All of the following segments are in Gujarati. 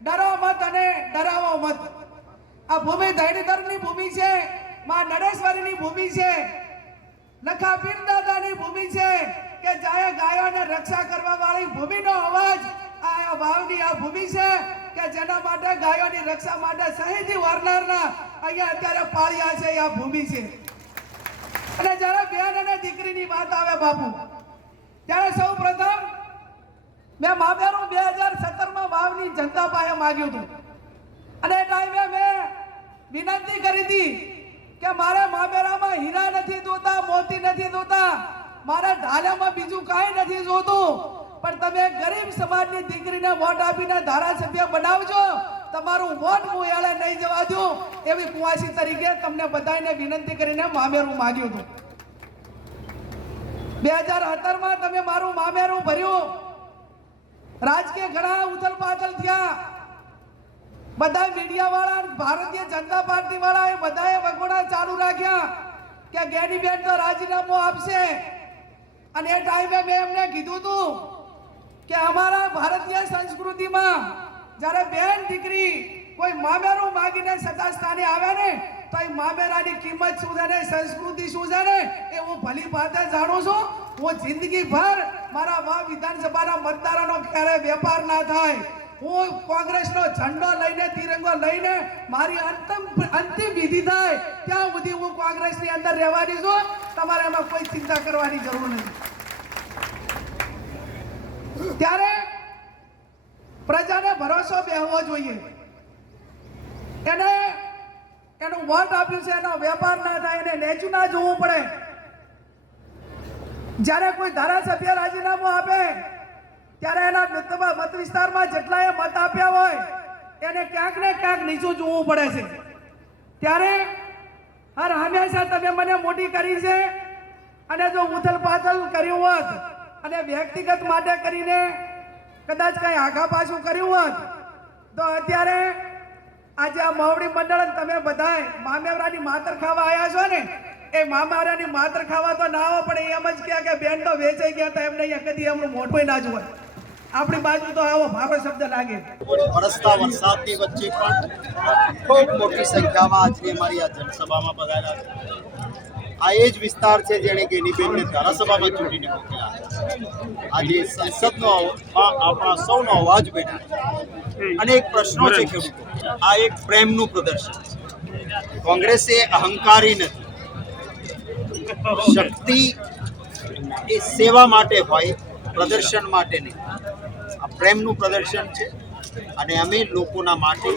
ડરો મત અને ડરાવો મત। આ ભૂમિ ધૈર્યધરની ભૂમિ છે, માં નરેશ્વરીની ભૂમિ છે, લખા પીર દાદાની ભૂમિ છે કે જાય ગાયોને રક્ષા કરવા વાળી ભૂમિનો અવાજ આ વાવની આ ભૂમિ છે કે જેના માટે ગાયોની રક્ષા માટે શહીદી વારનારના અહીંયા અત્યારે પાળ્યા છે આ ભૂમિ છે। અને જ્યારે બેન અને દીકરીની વાત આવે બાપુ, ત્યારે સૌ પ્રથમ મેં મામેરું 2017 વાવની જનતા પાસે માગ્યું હતું અને એ ટાઈમે મેં વિનંતી કરી હતી કે મારે મામેરામાં હીરા નથી જોતા, મોતી નથી જોતા, મારે ઢાલામાં બીજું કાંઈ નથી જોતું, પણ તમે ગરીબ સમાજની દીકરીને વોટ આપીને ધારાસભ્ય બનાવજો, તમારું વોટ હું એળે નહીં જવા દઉં એવી કુવાસી તરીકે તમને બધાને વિનંતી કરીને મામેરું માગ્યું હતું। 2017 તમે મારું મામેરું ભર્યું, રાજકીય ઘણા ઉથલ પાથલ થયા, બધા મીડિયા વાળા, ભારતીય જનતા પાર્ટી વાળા એ બધાએ વગોડા ચાલુ રાખ્યા કે ગેનીબેન તો રાજીનામું આપશે। અને એ ટાઈમે મેં એમને કીધું હતું કે અમારા ભારતીય સંસ્કૃતિમાં જ્યારે બેન દીકરી કોઈ મામેરું માગીને સત્તા સ્થાને આવે ને તો એ મામેરાની કિંમત શું છે ને, સંસ્કૃતિ શું છે ને એ હું ભલી ભાતે જાણું છું। હું જિંદગીભર મારા વાવ વિધાનસભાના મતદારોનો ક્યારે વેપાર ના થાય, હું કોંગ્રેસનો ઝંડો લઈને, તિરંગો લઈને મારી અંતિમ વિધિ થાય ત્યાં સુધી હું કોંગ્રેસની અંદર રહેવાની છું। તમારે એમાં કોઈ ચિંતા કરવાની જરૂર નથી। ત્યારે પ્રજાને ભરોસો બેહવો જોઈએ, એને એનું વોટ આપ્યું છે એનો વેપાર ના થાય, એને નેચું ના જોવું પડે। જ્યારે કોઈ ધારાસભ્ય રાજીનામું આપે ત્યારે એના મત વિસ્તારમાં જેટલાએ મત આપ્યા હોય એને ક્યાંક ને ક્યાંક નીચું જોવું પડે છે। ત્યારે હર હંમેશા તમે મને મોટી કરી છે અને જો ઉથલ પાથલ કર્યું હોત અને વ્યક્તિગત માટે કરીને કદાચ કઈ આઘા પાછું કર્યું હોત તો અત્યારે આજે આ માવડી મંડળ તમે બધાય મામેરાની માતર ખાવા આવ્યા છો ને, એ મામેરાની માતર ખાવા તો ના આવો, પણ એમ જ કહે કે બેન તો વેચાઈ ગયા હતા, એમને અહીંયા કદી એમનું મોઢું ના જોવાય। આપણી બાજુ તો આવો મારો શબ્દ લાગે। વરસતા વરસાદની વચ્ચે પણ ખૂબ મોટી સંખ્યામાં આજની અમારી આ જનસભામાં પધાર્યા છે। આ એ જ વિસ્તાર છે જેણે ગેનીબેનને ધારાસભામાં ચૂંટીને મોકલ્યા। આજે સંસદનો આપણા સૌનો અવાજ બેઠા અનેક પ્રશ્નો છે ખેડૂતો। આ એક પ્રેમનું પ્રદર્શન છે। કોંગ્રેસે અહંકારી નથી, શક્તિ એ સેવા માટે હોય, પ્રદર્શન માટે નહીં। આ પ્રેમનું પ્રદર્શન છે અને અમે લોકોના માટે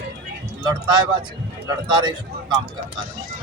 લડતા આવ્યા છે, લડતા રહીશું, કામ કરતા રહીશું।